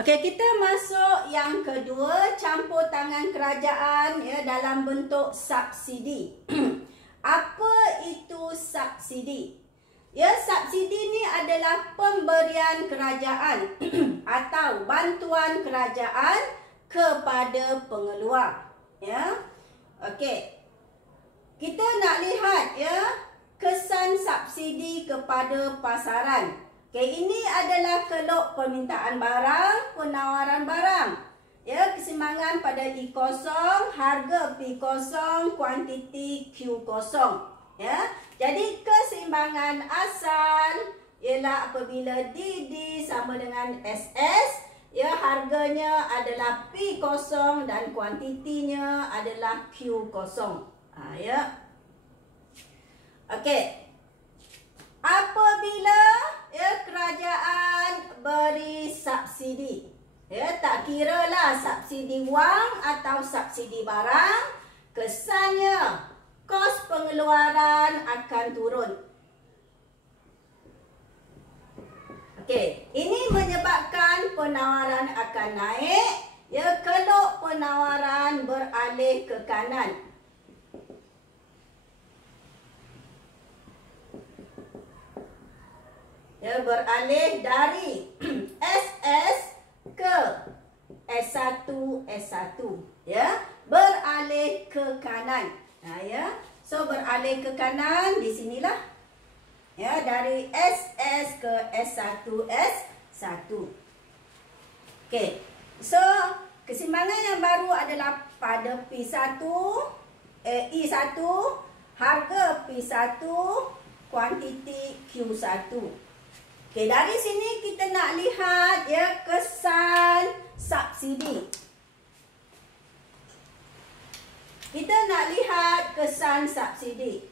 Okey, kita masuk yang kedua, campur tangan kerajaan ya dalam bentuk subsidi. Apa itu subsidi? Ya, subsidi ni adalah pemberian kerajaan atau bantuan kerajaan kepada pengeluar. Ya. Okey. Kita nak lihat ya kesan subsidi kepada pasaran. Okay, ini adalah keluk permintaan barang, penawaran barang. Ya, keseimbangan pada I0, harga P0, kuantiti Q0. Ya, jadi keseimbangan asal ialah apabila DD sama dengan SS, ya harganya adalah P0 dan kuantitinya adalah Q0. Ya. Okey. Apabila ya kerajaan beri subsidi, ya tak kiralah subsidi wang atau subsidi barang, kesannya kos pengeluaran akan turun. Okey, ini menyebabkan penawaran akan naik, ya keluk penawaran beralih ke kanan. Ya, beralih dari SS ke S1 S1 ya, beralih ke kanan. Ya, so beralih ke kanan di sinilah. Ya, dari SS ke S1 S1. Okey. So, keseimbangan yang baru adalah pada P1 I1, harga P1, kuantiti Q1. Okey, dari sini kita nak lihat ya kesan subsidi. Kita nak lihat kesan subsidi.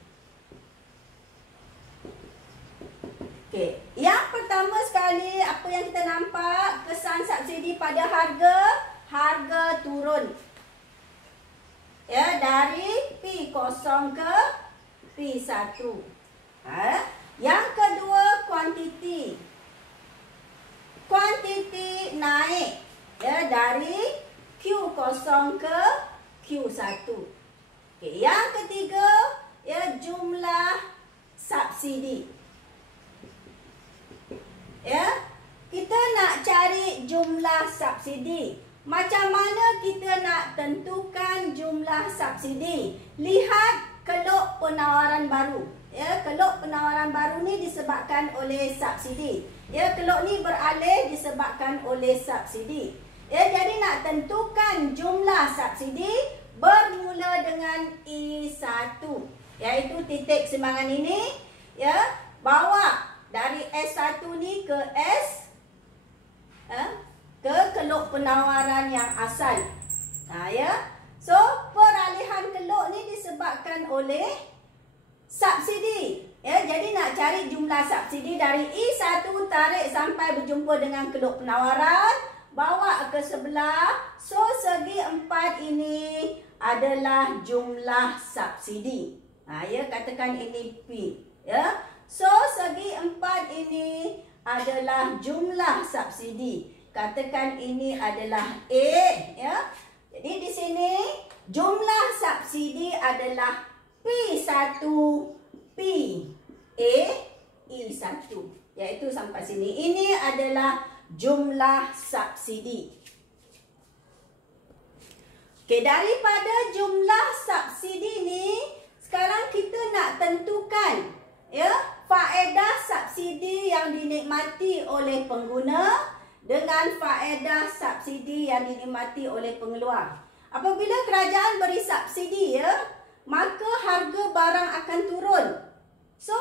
Okey, yang pertama sekali apa yang kita nampak kesan subsidi pada harga turun. Ya, dari P0 ke P1. Yang kedua, kuantiti. Kuantiti naik ya dari Q0 ke Q1. Okey, yang ketiga ya jumlah subsidi. Ya, kita nak cari jumlah subsidi. Macam mana kita nak tentukan jumlah subsidi? Lihat keluk penawaran baru. Ya, keluk penawaran baru ni disebabkan oleh subsidi. Ya, keluk ni beralih disebabkan oleh subsidi. Ya, jadi nak tentukan jumlah subsidi bermula dengan I1, iaitu titik keseimbangan ini. Ya, bawa dari S1 ni ke ke keluk penawaran yang asal. Ya. So, peralihan keluk ni disebabkan oleh subsidi. Ya, jadi nak cari jumlah subsidi dari I1 tarik sampai berjumpa dengan keluk penawaran, bawa ke sebelah. So, segi 4 ini adalah jumlah subsidi. Ya, katakan ini P. Ya. So, segi 4 ini adalah jumlah subsidi. Katakan ini adalah A. Ya. Jadi di sini jumlah subsidi adalah P1 P A I1, iaitu sampai sini. Ini adalah jumlah subsidi. Okey, daripada jumlah subsidi ni sekarang kita nak tentukan ya faedah subsidi yang dinikmati oleh pengguna dengan faedah subsidi yang dinikmati oleh pengeluar. Apabila kerajaan beri subsidi ya, maka harga barang akan turun. So,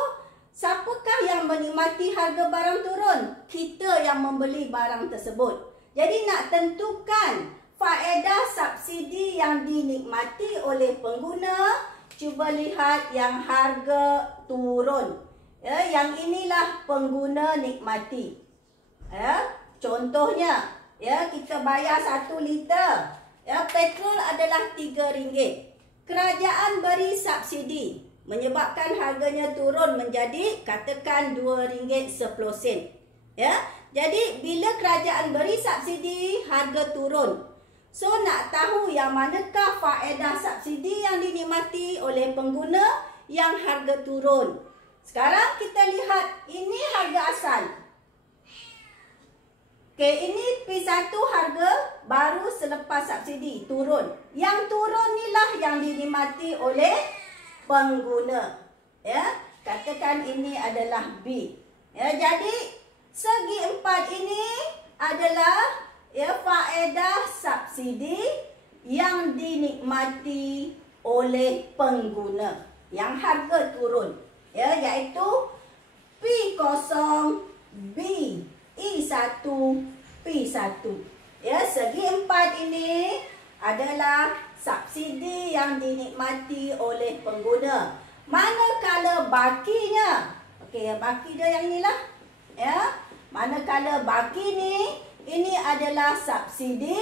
siapakah yang menikmati harga barang turun? Kita yang membeli barang tersebut. Jadi nak tentukan faedah subsidi yang dinikmati oleh pengguna, cuba lihat yang harga turun. Ya, yang inilah pengguna nikmati. Ya, contohnya, ya kita bayar 1 liter. Ya, petrol adalah RM3. Kerajaan beri subsidi menyebabkan harganya turun menjadi katakan RM2.10. Ya. Jadi bila kerajaan beri subsidi, harga turun. So nak tahu yang manakah faedah subsidi yang dinikmati oleh pengguna yang harga turun. Sekarang kita lihat ini harga asal. Okey, ini P1 harga baru selepas subsidi turun. Yang turun inilah yang dinikmati oleh pengguna. Ya, katakan ini adalah B. Ya, jadi segi 4 ini adalah faedah subsidi yang dinikmati oleh pengguna yang harga turun. Ya, iaitu P0, B, E1, P1. Ya, segi 4 ini adalah subsidi yang dinikmati oleh pengguna. Manakala bakinya, okey, baki dia yang inilah. Ya, manakala baki ini adalah subsidi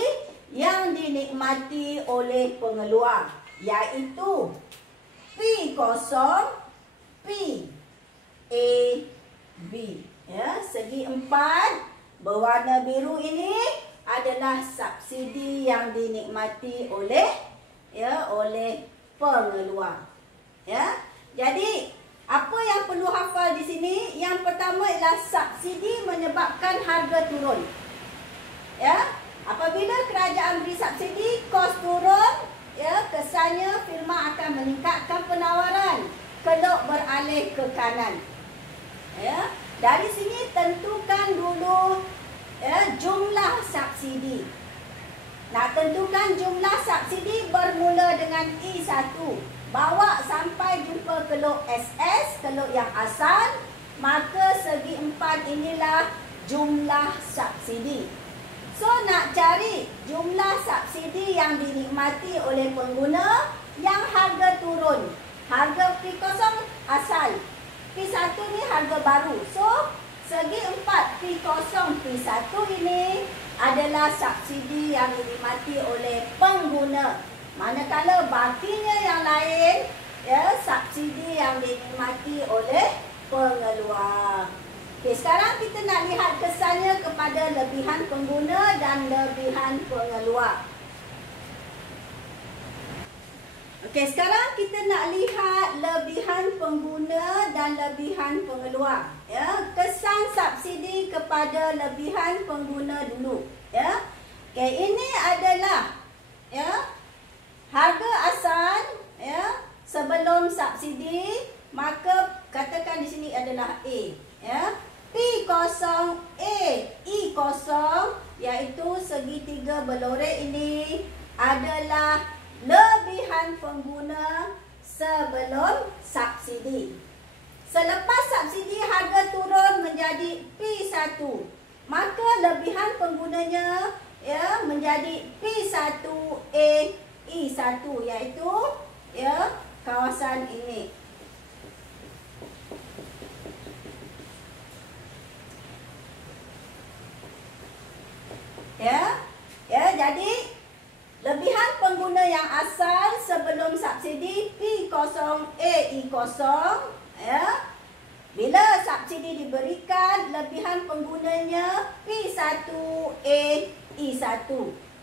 yang dinikmati oleh pengeluar, iaitu P0, P, A, B. Ya, segi 4 berwarna biru ini adalah subsidi yang dinikmati oleh pengeluar. Ya, jadi apa yang perlu hafal di sini? Yang pertama ialah subsidi menyebabkan harga turun. Ya, apabila kerajaan beri subsidi, kos turun, ya, kesannya firma akan meningkatkan penawaran, kelak beralih ke kanan. Ya, dari sini tentukan dulu jumlah subsidi. Nak tentukan jumlah subsidi bermula dengan E1. Bawa sampai jumpa keluk SS, keluk yang asal, maka segi 4 inilah jumlah subsidi. So nak cari jumlah subsidi yang dinikmati oleh pengguna yang harga turun. Harga P0 asal, P1 ni harga baru. So segi 4 P0, P1 ini adalah subsidi yang dinikmati oleh pengguna. Manakala bakinya yang lain, ya, subsidi yang dinikmati oleh pengeluar. Okey, sekarang kita nak lihat kesannya kepada lebihan pengguna dan lebihan pengeluar. Okey, sekarang kita nak lihat lebihan pengguna dan lebihan pengeluar. Ya, kesan subsidi kepada lebihan pengguna dulu. Ya, okey, ini adalah harga asal, ya, sebelum subsidi, maka katakan di sini adalah A. Ya, P0 A E0, iaitu segitiga berlorek ini adalah lebihan pengguna sebelum subsidi. Selepas subsidi harga turun menjadi P1, maka lebihan penggunanya, ya, menjadi P1 A E1, iaitu, ya, kawasan ini. Ya, jadi lebihan pengguna yang asal sebelum subsidi P0 A E0, ya. Bila subsidi diberikan, lebihan penggunanya P1 A E1.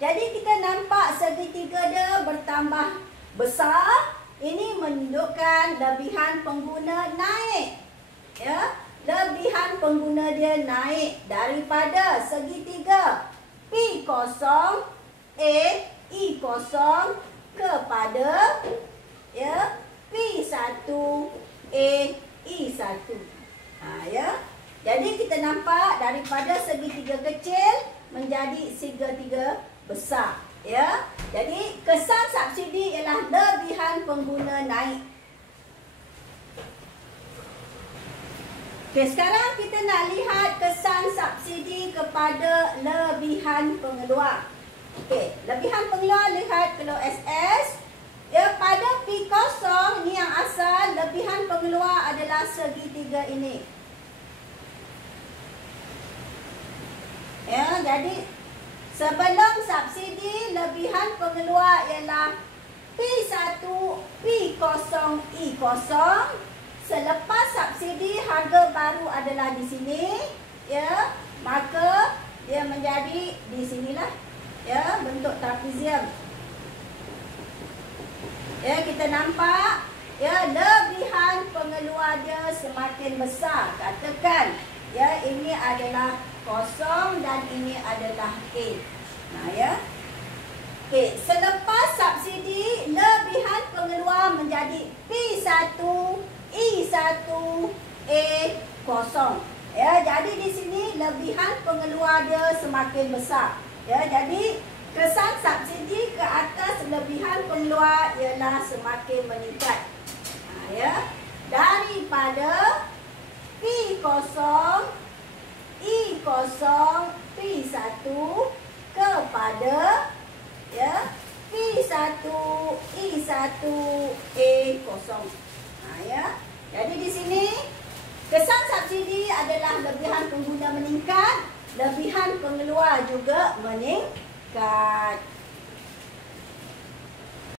Jadi kita nampak segitiga dia bertambah besar. Ini menunjukkan lebihan pengguna naik. Ya, lebihan pengguna dia naik daripada segitiga P0 A E0 kepada, ya, P1 A E1. Ya. Jadi kita nampak daripada segitiga kecil menjadi segitiga besar. Ya, jadi kesan subsidi ialah lebihan pengguna naik. Okey, sekarang kita nak lihat kesan subsidi kepada lebihan pengeluar. Okey, lebihan pengeluar, lihat kalau SS. Ya, pada P0 ni yang asal, lebihan pengeluar adalah segitiga ini. Ya, jadi sebelum subsidi, lebihan pengeluar ialah P1 P0 E0. Selepas subsidi, harga baru adalah di sini. Ya, maka dia menjadi di sinilah, ya, bentuk trapezium. Ya, kita nampak, ya, lebihan pengeluar dia semakin besar. Katakan, ya, ini adalah kosong dan ini adalah A. Nah, ya. Okey, selepas subsidi, lebihan pengeluar menjadi P1, E1, A kosong. Ya, jadi di sini lebihan pengeluar dia semakin besar. Ya, jadi kesan subsidi ke atas lebihan pengeluar ialah semakin meningkat. Nah, ya, daripada P0, E0, P1 kepada, ya, P1, E1, A0. Nah, ya. Jadi di sini kesan subsidi adalah lebihan pengguna meningkat, lebihan pengeluar juga meningkat.